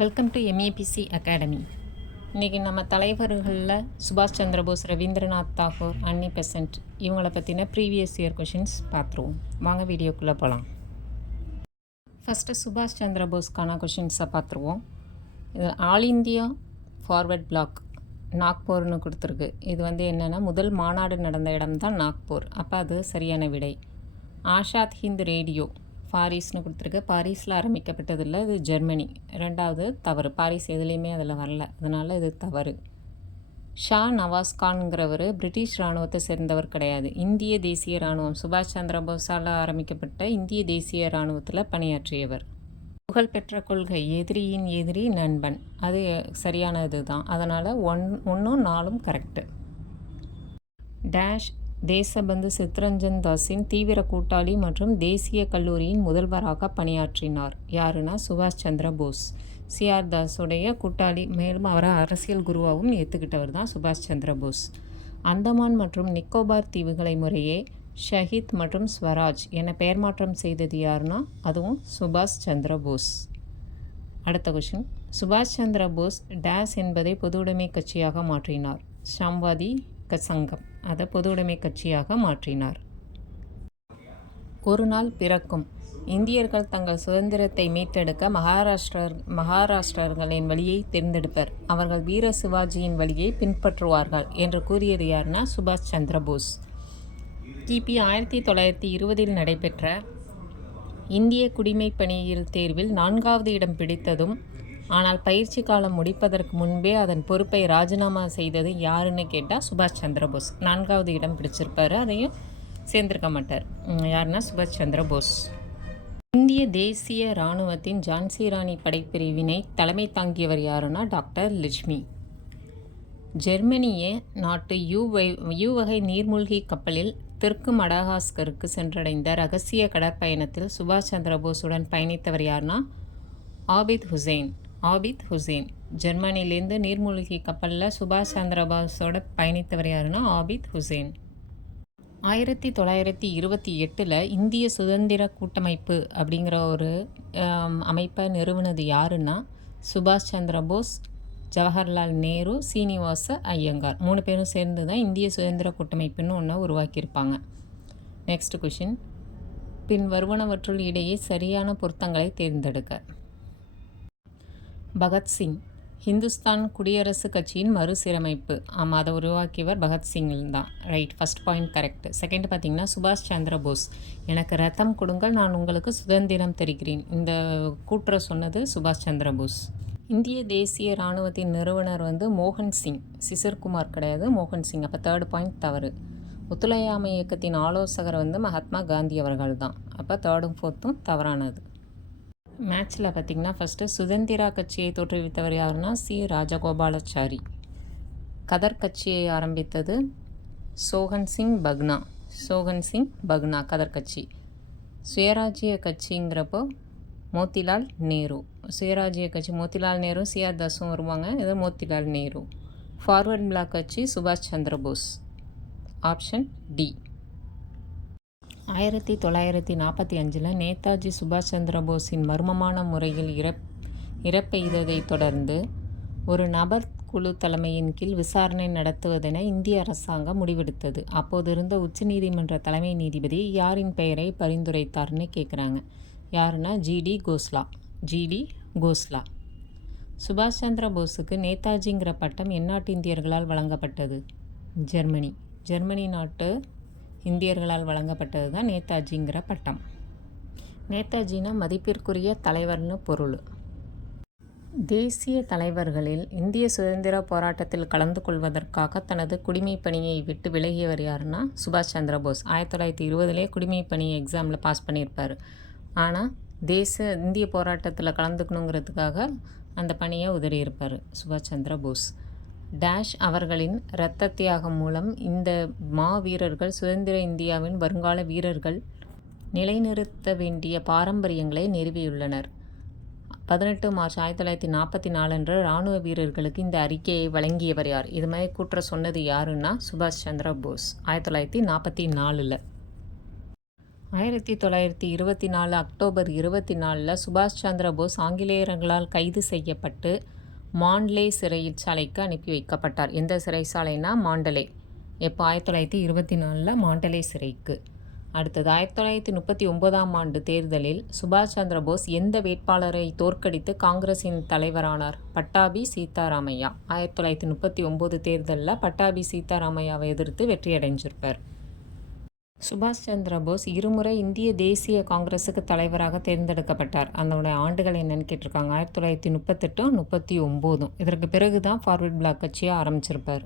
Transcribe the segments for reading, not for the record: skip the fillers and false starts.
Welcome to MABC academy. இன்றைக்கி நம்ம தலைவர்களில் சுபாஷ் சந்திரபோஸ், ரவீந்திரநாத் தாகூர், அன்னி பெசன்ட் இவங்கள பற்றின ப்ரீவியஸ் இயர் கொஷின்ஸ் பார்த்துருவோம். வாங்க வீடியோக்குள்ளே போகலாம். ஃபஸ்ட்டு சுபாஷ் சந்திரபோஸ்க்கான கொஷின்ஸை பார்த்துருவோம். இது ஆல் இந்தியா ஃபார்வர்ட் பிளாக் நாக்பூர்னு கொடுத்துருக்கு. இது என்னென்னா முதல் மாநாடு நடந்த இடம் தான் நாக்பூர். அப்போ அது சரியான விடை. ஆஷாத் ஹிந்த் ரேடியோ பாரிஸ்னு கொடுத்துருக்கு. பாரிஸில் ஆரம்பிக்கப்பட்டதில்லை, இது ஜெர்மனி. ரெண்டாவது தவறு, பாரிஸ் எதுலேயுமே அதில் வரல, அதனால் இது தவறு. ஷா நவாஸ் கான்கிறவர் பிரிட்டிஷ் இராணுவத்தை சேர்ந்தவர் கிடையாது. இந்திய தேசிய இராணுவம், சுபாஷ் சந்திர போஸால் ஆரம்பிக்கப்பட்ட இந்திய தேசிய இராணுவத்தில் பணியாற்றியவர். புகழ்பெற்ற கொள்கை எதிரியின் எதிரி நண்பன், அது சரியானது தான். அதனால் 1 4 கரெக்டு. டேஷ் தேசபந்து சித்ரஞ்சன் தாஸின் தீவிர கூட்டாளி மற்றும் தேசிய கல்லூரியின் முதல்வராக பணியாற்றினார். யாருன்னா சுபாஷ் சந்திர போஸ். சிஆர் தாஸுடைய கூட்டாளி, மேலும் அவரை அரசியல் குருவாகவும் ஏற்றுக்கிட்டவர் தான் சுபாஷ் சந்திர போஸ். அந்தமான் மற்றும் நிக்கோபார் தீவுகளை முறையே ஷஹீத் மற்றும் ஸ்வராஜ் என பெயர் மாற்றம் செய்தது யாருன்னா அதுவும் சுபாஷ் சந்திர போஸ். அடுத்த கொஷின், சுபாஷ் சந்திர போஸ் டேஸ் என்பதை பொதுவுடைமை கட்சியாக மாற்றினார். சம்வாதி சங்கம், அதை பொதுவுடைமை கட்சியாக மாற்றினார். ஒரு நாள் பிறக்கும் இந்தியர்கள் தங்கள் சுதந்திரத்தை மீட்டெடுக்க மகாராஷ்டிரர்களின் வழியை தேர்ந்தெடுப்பர். அவர்கள் வீர சிவாஜியின் வழியை பின்பற்றுவார்கள் என்று கூறியது யாருன்னா சுபாஷ் சந்திர போஸ். கிபி 1920 நடைபெற்ற இந்திய குடிமைப் பணியில் தேர்வில் 4வது இடம் பிடித்ததும் ஆனால் பயிற்சி காலம் முடிப்பதற்கு முன்பே அதன் பொறுப்பை ராஜினாமா செய்தது யாருன்னு கேட்டால் சுபாஷ் சந்திர போஸ். 4வது இடம் பிடிச்சிருப்பார், அதையும் சேர்ந்திருக்க மாட்டார். யாருன்னா சுபாஷ் சந்திர போஸ். இந்திய தேசிய இராணுவத்தின் ஜான்சி ராணி படைப்பிரிவினை தலைமை தாங்கியவர் யாருன்னா டாக்டர் லட்சுமி. ஜெர்மனிய நாட்டு யூ வகை நீர்மூழ்கி கப்பலில் தெற்கு மடகாஸ்கருக்கு சென்றடைந்த ரகசிய கடற்பயணத்தில் சுபாஷ் சந்திர போஸுடன் பயணித்தவர் யாருன்னா ஆபித் ஹுசைன். ஜெர்மனிலேருந்து நீர்மூழ்கி கப்பலில் சுபாஷ் சந்திர போஸோட பயணித்தவர் யாருன்னா ஆபித் ஹுசைன். 1928 இந்திய சுதந்திர கூட்டமைப்பு அப்படிங்கிற ஒரு அமைப்பை நிறுவனது யாருன்னா சுபாஷ் சந்திர போஸ், ஜவஹர்லால் நேரு, சீனிவாச ஐயங்கார் 3 பேரும் சேர்ந்து தான் இந்திய சுதந்திர கூட்டமைப்புன்னு ஒன்று உருவாக்கியிருப்பாங்க. நெக்ஸ்ட் கொஷின், பின் வருவனவற்றுள் இடையே சரியான பொருத்தங்களை தேர்ந்தெடுக்க. பகத்சிங் ஹிந்துஸ்தான் குடியரசு கட்சியின் மறுசீரமைப்பு. ஆமாம், அதை உருவாக்கியவர் பகத்சிங் தான். Right, first point correct. Second பார்த்திங்கன்னா சுபாஷ் சந்திர போஸ், எனக்கு ரத்தம் கொடுங்கள், நான் உங்களுக்கு சுதந்திரம் தருகிறேன். இந்த கூற்றை சொன்னது சுபாஷ் சந்திர போஸ். இந்திய தேசிய இராணுவத்தின் நிறுவனர் மோகன் சிங், சிசிர்குமார் கிடையாது, மோகன் சிங். அப்போ 3rd பாயிண்ட் தவறு. ஒத்துழையாமை இயக்கத்தின் ஆலோசகர் மகாத்மா காந்தி அவர்கள் தான். அப்போ 3rd 4th தவறானது. மேட்ச்சில் பார்த்திங்கன்னா ஃபஸ்ட்டு சுதந்திரா கட்சியை தோற்றுவித்தவர் யாருன்னா சி ராஜகோபாலாச்சாரி. கதர் கட்சியை ஆரம்பித்தது சோகன் சிங் பக்னா கதர் கட்சி. சுயராஜ்ய கட்சிங்கிறப்போ மோத்திலால் நேரு. சுயராஜ்ய கட்சி மோத்திலால் நேரு, சிஆர் தாஸும் வருவாங்க, இது மோத்திலால் நேரு. ஃபார்வர்ட் பிளாக் கட்சி சுபாஷ் சந்திர போஸ். Option D. 1945 நேதாஜி சுபாஷ் சந்திர போஸின் மர்மமான முறையில் இறப்பெய்ததைத் தொடர்ந்து ஒரு நபர் குழு தலைமையின் கீழ் விசாரணை நடத்துவதென இந்திய அரசாங்கம் முடிவெடுத்தது. அப்போது இருந்த உச்சநீதிமன்ற தலைமை நீதிபதி யாரின் பெயரை பரிந்துரைத்தார்னு கேட்குறாங்க. யாருன்னா ஜிடி கோஸ்லா. சுபாஷ் சந்திர போஸுக்கு நேதாஜிங்கிற பட்டம் எந்நாட்டு இந்தியர்களால் வழங்கப்பட்டது? ஜெர்மனி நாட்டு இந்தியர்களால் வழங்கப்பட்டது தான் நேதாஜிங்கிற பட்டம். நேதாஜினா மதிப்பிற்குரிய தலைவர்னு பொருள். தேசிய தலைவர்களில் இந்திய சுதந்திர போராட்டத்தில் கலந்து கொள்வதற்காக தனது குடிமைப் பணியை விட்டு விலகியவர் யாருன்னா சுபாஷ் சந்திர போஸ். 1920 குடிமைப் பணி எக்ஸாமில் பாஸ் பண்ணியிருப்பார். ஆனால் இந்திய போராட்டத்தில் கலந்துக்கணுங்கிறதுக்காக அந்த பணியை உதறியிருப்பார் சுபாஷ் சந்திர போஸ். டேஷ் அவர்களின் இரத்த தியாகம் மூலம் இந்த மாவீரர்கள் சுதந்திர இந்தியாவின் வருங்கால வீரர்கள் நிலைநிறுத்த வேண்டிய பாரம்பரியங்களை நிறுவியுள்ளனர். 18 மார்ச் 1944 இராணுவ வீரர்களுக்கு இந்த அறிக்கையை வழங்கியவர் யார்? இது மாதிரி கூற்ற சொன்னது யாருன்னா சுபாஷ் சந்திர போஸ். 1944. 1924 அக்டோபர் 24 சுபாஷ் சந்திர போஸ் ஆங்கிலேயர்களால் கைது செய்யப்பட்டு மாண்ட்லே சிறைச்சாலைக்கு அனுப்பி வைக்கப்பட்டார். எந்த சிறைச்சாலைனா மாண்டலே. எப்போ? 1924 மாண்டலே சிறைக்கு. அடுத்தது 1939ஆம் ஆண்டு தேர்தலில் சுபாஷ் சந்திர போஸ் எந்த வேட்பாளரை தோற்கடித்து காங்கிரஸின் தலைவரானார்? பட்டாபி சீதாராமையா. 1939 தேர்தலில் பட்டாபி சீதாராமையாவை எதிர்த்து வெற்றியடைஞ்சிருப்பார். சுபாஷ் சந்திர போஸ் இருமுறை இந்திய தேசிய காங்கிரஸுக்கு தலைவராக தேர்ந்தெடுக்கப்பட்டார். அதனுடைய ஆண்டுகள் என்னன்னு கேட்டிருக்காங்க. 1938, 1939. இதற்கு பிறகு தான் ஃபார்வர்ட் பிளாக் கட்சியை ஆரம்பிச்சிருப்பார்.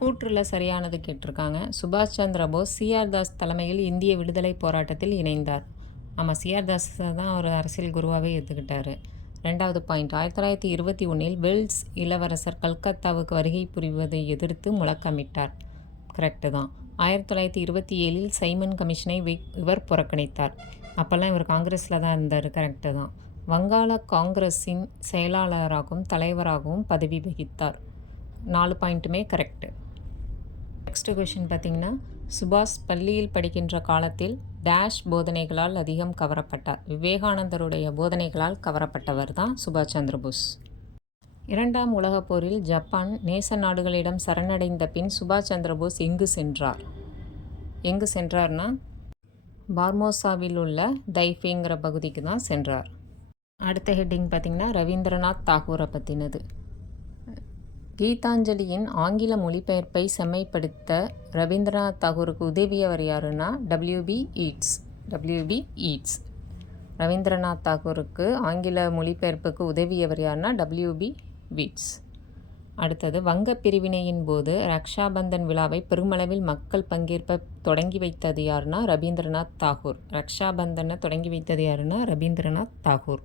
கூற்றில் சரியானது கேட்டிருக்காங்க. சுபாஷ் சந்திர போஸ் சிஆர் தாஸ் தலைமையில் இந்திய விடுதலை போராட்டத்தில் இணைந்தார். ஆமாம், சிஆர் தாஸ் தான் ஒரு அரசியல் குருவாகவே ஏற்றுக்கிட்டார். 2வது பாயிண்ட், 1921 வெல்ஸ் இளவரசர் கல்கத்தாவுக்கு வருகை புரிவதை எதிர்த்து முழக்கமிட்டார். கரெக்டு தான். 1927 சைமன் கமிஷனை இவர் புறக்கணித்தார். அப்போல்லாம் இவர் காங்கிரஸில் தான் இருந்தார். கரெக்டு தான். வங்காள காங்கிரஸின் செயலாளராகவும் தலைவராகவும் பதவி வகித்தார். 4 பாயிண்ட்டுமே கரெக்டு. நெக்ஸ்ட் கொஷின் பார்த்திங்கன்னா, சுபாஷ் பள்ளியில் படிக்கின்ற காலத்தில் டேஷ் போதனைகளால் அதிகம் கவரப்பட்டார். விவேகானந்தருடைய போதனைகளால் கவரப்பட்டவர் தான் சுபாஷ் சந்திர போஸ். 2ஆம் உலகப் போரில் ஜப்பான் நேச நாடுகளிடம் சரணடைந்த பின் சுபாஷ் சந்திர போஸ் எங்கு சென்றார்னா பார்மோசாவில் உள்ள தைஃபேங்கிற பகுதிக்கு தான் சென்றார். அடுத்த ஹெட்டிங் பார்த்திங்கன்னா, ரவீந்திரநாத் தாகூரை பற்றினது. கீதாஞ்சலியின் ஆங்கில மொழிபெயர்ப்பை செம்மைப்படுத்த ரவீந்திரநாத் தாகூருக்கு உதவியவர் யாருன்னா WB ஈட்ஸ். ரவீந்திரநாத் தாகூருக்கு ஆங்கில மொழிபெயர்ப்புக்கு உதவியவர் யாருன்னா WB ஈட்ஸ். அடுத்தது, வங்க பிரிவினையின் போது ரக்ஷாபந்தன் விழாவை பெருமளவில் மக்கள் பங்கேற்ப தொடங்கி வைத்தது யாருன்னா ரவீந்திரநாத் தாகூர். ரக்ஷாபந்தனை தொடங்கி வைத்தது யாருன்னா ரவீந்திரநாத் தாகூர்.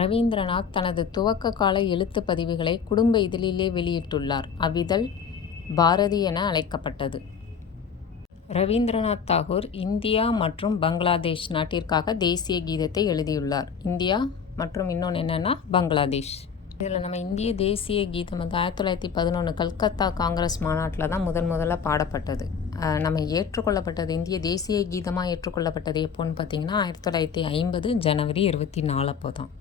ரவீந்திரநாத் தனது துவக்க கால எழுத்து பதிவுகளை குடும்ப இதழிலே வெளியிட்டுள்ளார். அவ்விதழ் பாரதி என அழைக்கப்பட்டது. ரவீந்திரநாத் தாகூர் இந்தியா மற்றும் பங்களாதேஷ் நாட்டிற்காக தேசிய கீதத்தை எழுதியுள்ளார். இந்தியா மற்றும் இன்னொன்று என்னென்னா பங்களாதேஷ். இதில் நம்ம இந்திய தேசிய கீதம் வந்து 1911 கல்கத்தா காங்கிரஸ் மாநாட்டில் தான் முதல்ல பாடப்பட்டது. நம்ம ஏற்றுக்கொள்ளப்பட்டது, இந்திய தேசிய கீதமாக ஏற்றுக்கொள்ளப்பட்டது எப்போன்னு பார்த்தீங்கன்னா 1950 ஜனவரி 24 அப்போ தான்.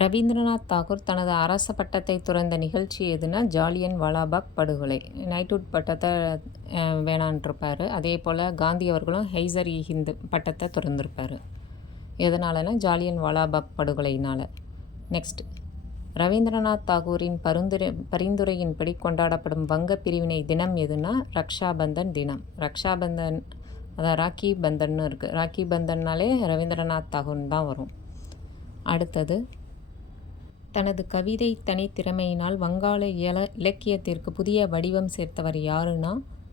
ரவீந்திரநாத் தாகூர் தனது அரச பட்டத்தை துறந்த நிகழ்ச்சி எதுனா ஜாலியன் வாலாபாக் படுகொலை. நைட்வுட் பட்டத்தை வேணான்ட்ருப்பார். அதே போல் காந்தி அவர்களும் ஹைசர்-இ-ஹிந்த் பட்டத்தை துறந்திருப்பார். எதனாலனா ஜாலியன் வாலாபாக் படுகொலையினால். நெக்ஸ்ட், ரவீந்திரநாத் தாகூரின் பரிந்துரையின்படி கொண்டாடப்படும் வங்க பிரிவினை தினம் எதுனா ரக்ஷாபந்தன் தினம். ரக்ஷாபந்தன் அதான் ராக்கி பந்தன்னு இருக்குது. ராக்கி பந்தன்னாலே ரவீந்திரநாத் தாகூர் தான் வரும். அடுத்தது, தனது கவிதை தனித்திறமையினால் வங்காள இலக்கியத்திற்கு புதிய வடிவம் சேர்த்தவர் யாருன்னா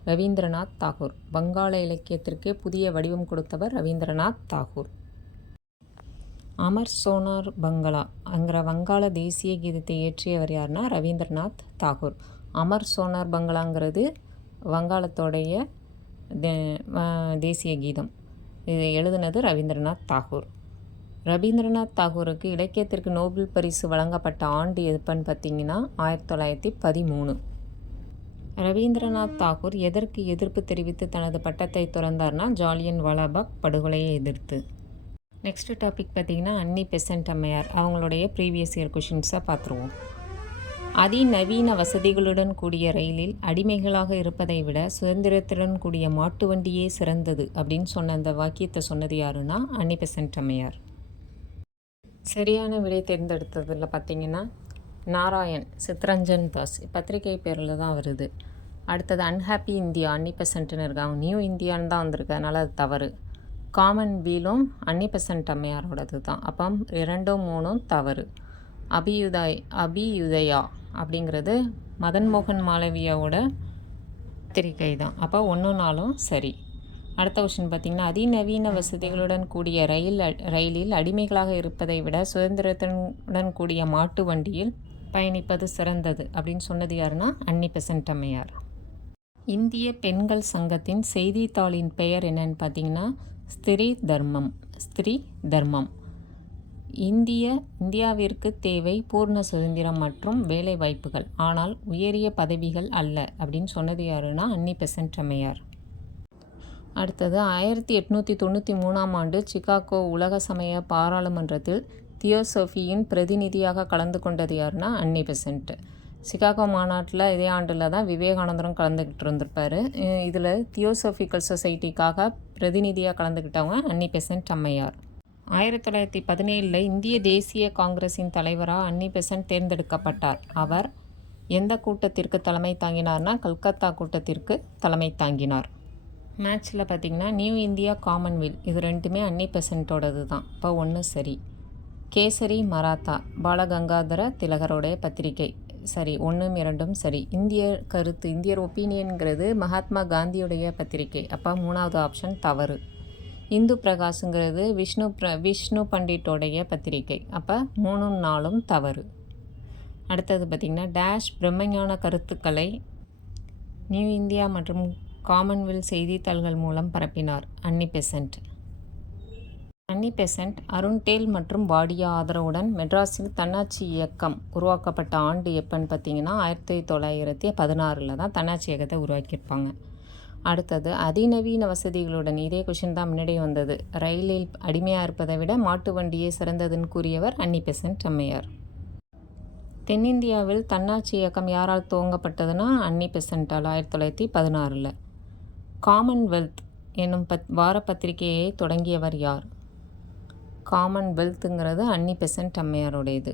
ரவீந்திரநாத் தாகூர். வங்காள இலக்கியத்திற்கு புதிய வடிவம் கொடுத்தவர் ரவீந்திரநாத் தாகூர். அமர் சோனார் பங்களாங்கிற வங்காள தேசிய கீதத்தை இயற்றியவர் யாருன்னா ரவீந்திரநாத் தாகூர். அமர் சோனார் பங்களாங்கிறது வங்காளத்தோடைய தேசிய கீதம். இதை எழுதினது ரவீந்திரநாத் தாகூர். ரவீந்திரநாத் தாகூருக்கு இலக்கியத்திற்கு நோபல் பரிசு வழங்கப்பட்ட ஆண்டு எப்பன்னு பார்த்தீங்கன்னா 1913. ரவீந்திரநாத் தாகூர் எதற்கு எதிர்ப்பு தெரிவித்து தனது பட்டத்தை துறந்தார்னா ஜாலியன் வாலாபாக் படுகொலையை எதிர்த்து. நெக்ஸ்ட் டாபிக் பார்த்திங்கன்னா அன்னி பெசன்ட் அம்மையார். அவங்களுடைய ப்ரீவியஸ் இயர் கொஷின்ஸை பார்த்துருவோம். அதிநவீன வசதிகளுடன் கூடிய ரயிலில் அடிமைகளாக இருப்பதை விட சுதந்திரத்துடன் கூடிய மாட்டு வண்டியே சிறந்தது அப்படின்னு சொன்ன அந்த வாக்கியத்தை சொன்னது யாருன்னா அன்னி பெசன்ட் அம்மையார். சரியான விடை தேர்ந்தெடுத்ததில் பார்த்திங்கன்னா நாராயண் சித்ரஞ்சன் தாஸ். பத்திரிகை பேரில் தான் வருது. அடுத்தது, அன்ஹாப்பி இந்தியா அன்னி பெசன்ட்னு இருக்காங்க. நியூ இந்தியான்னு தான் வந்திருக்கு, அதனால் அது தவறு. காமன் வீலும் அன்னி பெசன்ட் அம்மையாரோடது தான். அப்போ 2, 3 தவறு. அபியுதயா அப்படிங்கிறது மதன் மோகன் மாளவியாவோட பத்திரிகை தான். அப்போ 1, 4 சரி. அடுத்த கொஸ்டின் பார்த்திங்கன்னா, அதிநவீன வசதிகளுடன் கூடிய ரயிலில் அடிமைகளாக இருப்பதை விட சுதந்திரத்துடன் கூடிய மாட்டு வண்டியில் பயணிப்பது சிறந்தது அப்படின்னு சொன்னது யாருன்னா அன்னி பெசன்ட் அம்மையார். இந்திய பெண்கள் சங்கத்தின் செய்தித்தாளின் பெயர் என்னன்னு பார்த்தீங்கன்னா ஸ்திரீ தர்மம். இந்தியாவிற்கு தேவை பூர்ண சுதந்திரம் மற்றும் வேலை வாய்ப்புகள், ஆனால் உயரிய பதவிகள் அல்ல அப்படின்னு சொன்னது யாருன்னா அன்னி பெசன்ட் அம்மையார். அடுத்தது 1893ஆம் ஆண்டு சிகாகோ உலக சமய பாராளுமன்றத்தில் தியோசோஃபியின் பிரதிநிதியாக கலந்து கொண்டது யாருன்னா அன்னி பெசன்ட். சிகாகோ மாநாட்டில் இதே ஆண்டில் தான் விவேகானந்தரும் கலந்துக்கிட்டு இருந்திருப்பார். இதில் தியோசோஃபிக்கல் சொசைட்டிக்காக பிரதிநிதியாக கலந்துக்கிட்டவங்க அன்னி பெசன்ட் அம்மையார். 1917 இந்திய தேசிய காங்கிரஸின் தலைவராக அன்னி பெசன்ட் தேர்ந்தெடுக்கப்பட்டார். அவர் எந்த கூட்டத்திற்கு தலைமை தாங்கினார்னா கல்கத்தா கூட்டத்திற்கு தலைமை தாங்கினார். மேட்ச்சில் பார்த்திங்கன்னா நியூ இந்தியா காமன்வெல்த் இது ரெண்டுமே அன்னி பெசன்ட்டோடது தான். இப்போ ஒன்று சரி. கேசரி மராத்தா பாலகங்காதர திலகருடைய பத்திரிகை சரி, 1ம் 2ம் சரி. இந்தியர் ஒப்பீனியன்கிறது மகாத்மா காந்தியுடைய பத்திரிகை, அப்போ 3வது ஆப்ஷன் தவறு. இந்து பிரகாஷுங்கிறது விஷ்ணு பண்டிட்டோடைய பத்திரிகை, அப்போ 3ம் 4ம் தவறு. அடுத்தது பார்த்திங்கன்னா டேஷ் பிரம்மஞான கருத்துக்களை நியூ இந்தியா மற்றும் காமன்வெல்த் செய்தித்தாள்கள் மூலம் பரப்பினார் அன்னி பெசன்ட். அன்னி பெசன்ட் அருண்டேல் மற்றும் வாடியா ஆதரவுடன் மெட்ராஸில் தன்னாட்சி இயக்கம் உருவாக்கப்பட்ட ஆண்டு எப்போன்னு பார்த்தீங்கன்னா 1916 தான் தன்னாட்சி இயக்கத்தை உருவாக்கியிருப்பாங்க. அடுத்தது அதிநவீன வசதிகளுடன், இதே கொஷின் தான் முன்னாடி வந்தது, ரயிலில் அடிமையாக இருப்பதை விட மாட்டு வண்டியே சிறந்ததுன்னு கூறியவர் அன்னி பெசன்ட் அம்மையார். தென்னிந்தியாவில் தன்னாட்சி இயக்கம் யாரால் துவங்கப்பட்டதுன்னா அன்னி பெசன்ட்டால் 1916. காமன்வெல்த் என்னும் வார பத்திரிகையை தொடங்கியவர் யார்? காமன்வெல்த்துங்கிறது அன்னி பெசன்ட் அம்மையாருடையது.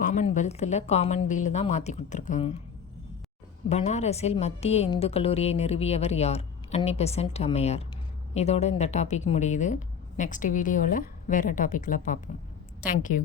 காமன்வெல்த்தில் காமன்வெல்த் தான் மாற்றி கொடுத்துருக்காங்க. பனாரஸில் மத்திய இந்து கல்லூரியை நிறுவியவர் யார்? அன்னி பெசன்ட் அம்மையார். இதோட இந்த டாபிக் முடியுது. நெக்ஸ்ட் வீடியோவில் வேறு டாப்பிக்கில் பார்ப்போம். தேங்க்யூ.